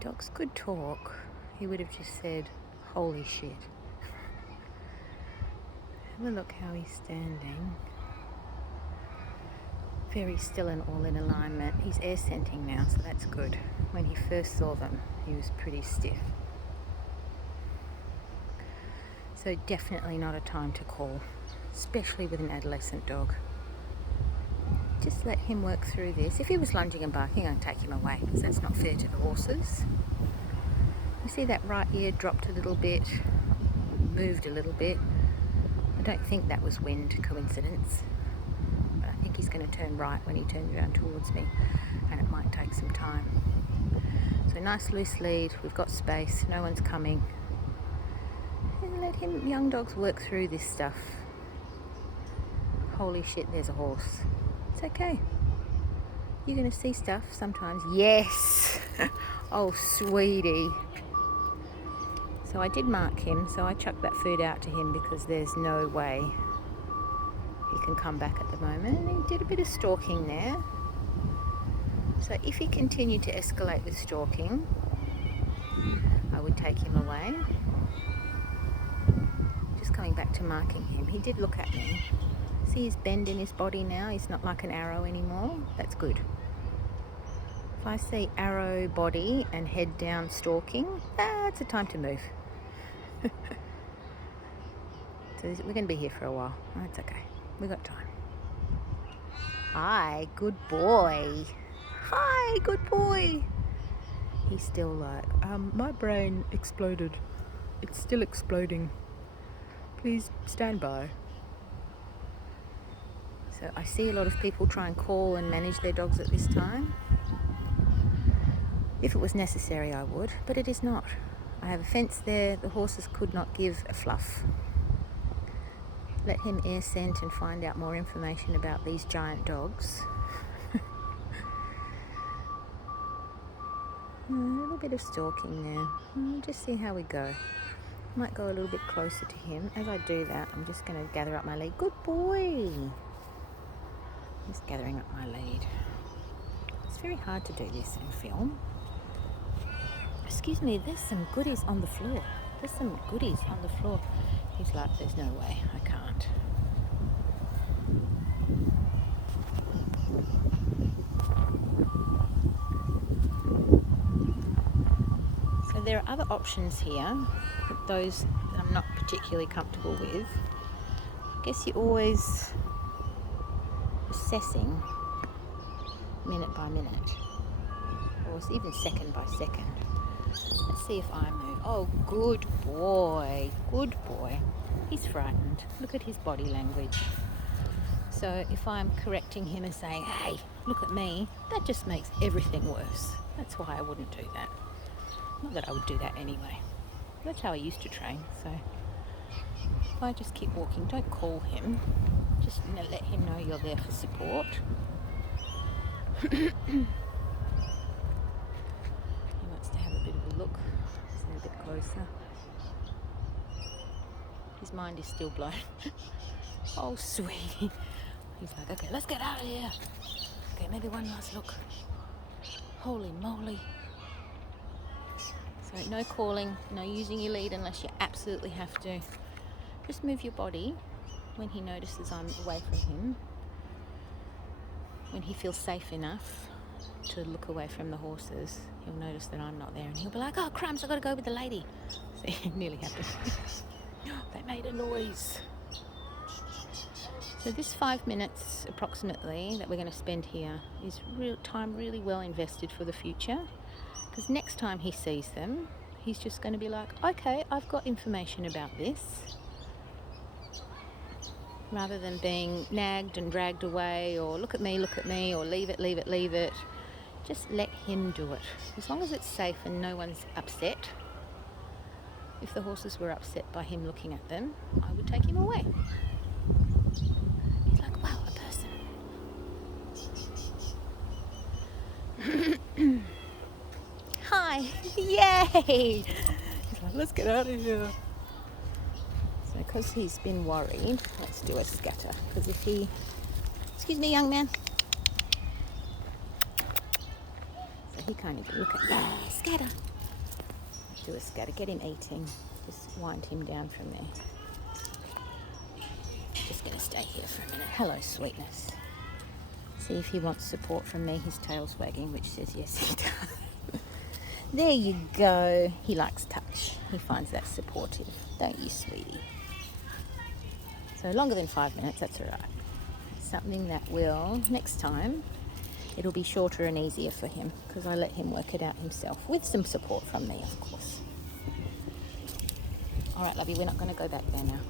Dogs could talk, he would have just said, "Holy shit." Have a look how he's standing. Very still and all in alignment. He's air scenting now, so that's good. When he first saw them, he was pretty stiff. So definitely not a time to call, especially with an adolescent dog. Just let him work through this. If he was lunging and barking, I'd take him away, because that's not fair to the horses. You see that right ear dropped a little bit, moved a little bit. I don't think that was wind coincidence, but I think he's going to turn right when he turns around towards me, and it might take some time. So nice loose lead, we've got space, no one's coming. And let him, young dogs, work through this stuff. Holy shit, there's a horse. It's okay. You're going to see stuff sometimes. Yes! Oh, sweetie. So I did mark him, so I chucked that food out to him because there's no way he can come back at the moment. And he did a bit of stalking there. So if he continued to escalate with stalking, I would take him away. Just coming back to marking him, he did look at me. See his bend in his body now? He's not like an arrow anymore. That's good. If I see arrow body and head down stalking, it's a time to move. So we're going to be here for a while. That's okay. We got time. Hi, good boy. Hi, good boy. He's still like, my brain exploded. It's still exploding. Please stand by. So I see a lot of people try and call and manage their dogs at this time. If it was necessary, I would, but it is not. I have a fence there. The horses could not give a fluff. Let him air scent and find out more information about these giant dogs. A little bit of stalking there. Just see how we go. Might go a little bit closer to him. As I do that, I'm just going to gather up my lead. Good boy. Just gathering up my lead. It's very hard to do this in film. Excuse me, there's some goodies on the floor. There's some goodies on the floor. He's like, there's no way, I can't. So there are other options here, those that I'm not particularly comfortable with. I guess you're always assessing minute by minute, or even second by second. Let's see if I move. Oh, good boy. Good boy. He's frightened. Look at his body language. So if I'm correcting him and saying, hey, look at me, that just makes everything worse. That's why I wouldn't do that. Not that I would do that anyway. That's how I used to train. So if I just keep walking, don't call him. Just let him know you're there for support. He wants to have a bit of a look. See a bit closer. His mind is still blown. Oh, sweetie. He's like, okay, let's get out of here. Okay, maybe one last look. Holy moly. So no calling, no using your lead unless you absolutely have to. Just move your body when he notices I'm away from him. When he feels safe enough to look away from the horses, he'll notice that I'm not there and he'll be like, oh crumbs, I've got to go with the lady. See, it nearly happened. They made a noise. So this 5 minutes approximately that we're going to spend here is real time really well invested for the future, because next time he sees them, he's just going to be like, okay, I've got information about this. Rather than being nagged and dragged away, or look at me, or leave it. Just let him do it. As long as it's safe and no one's upset. If the horses were upset by him looking at them, I would take him away. He's like, wow, a person. Hi, yay! He's like, let's get out of here. So because he's been worried, let's do a scatter. Because if he... Excuse me, young man. So he can't even look at... Scatter. do a scatter. Get him eating. Just wind him down from there. Just going to stay here for a minute. Hello, sweetness. See if he wants support from me. His tail's wagging, which says yes, he does. There you go. He likes touch. He finds that supportive. Don't you, sweetie? So longer than 5 minutes, that's all right. Something that will, next time, it'll be shorter and easier for him because I let him work it out himself with some support from me, of course. All right, lovey, we're not going to go back there now.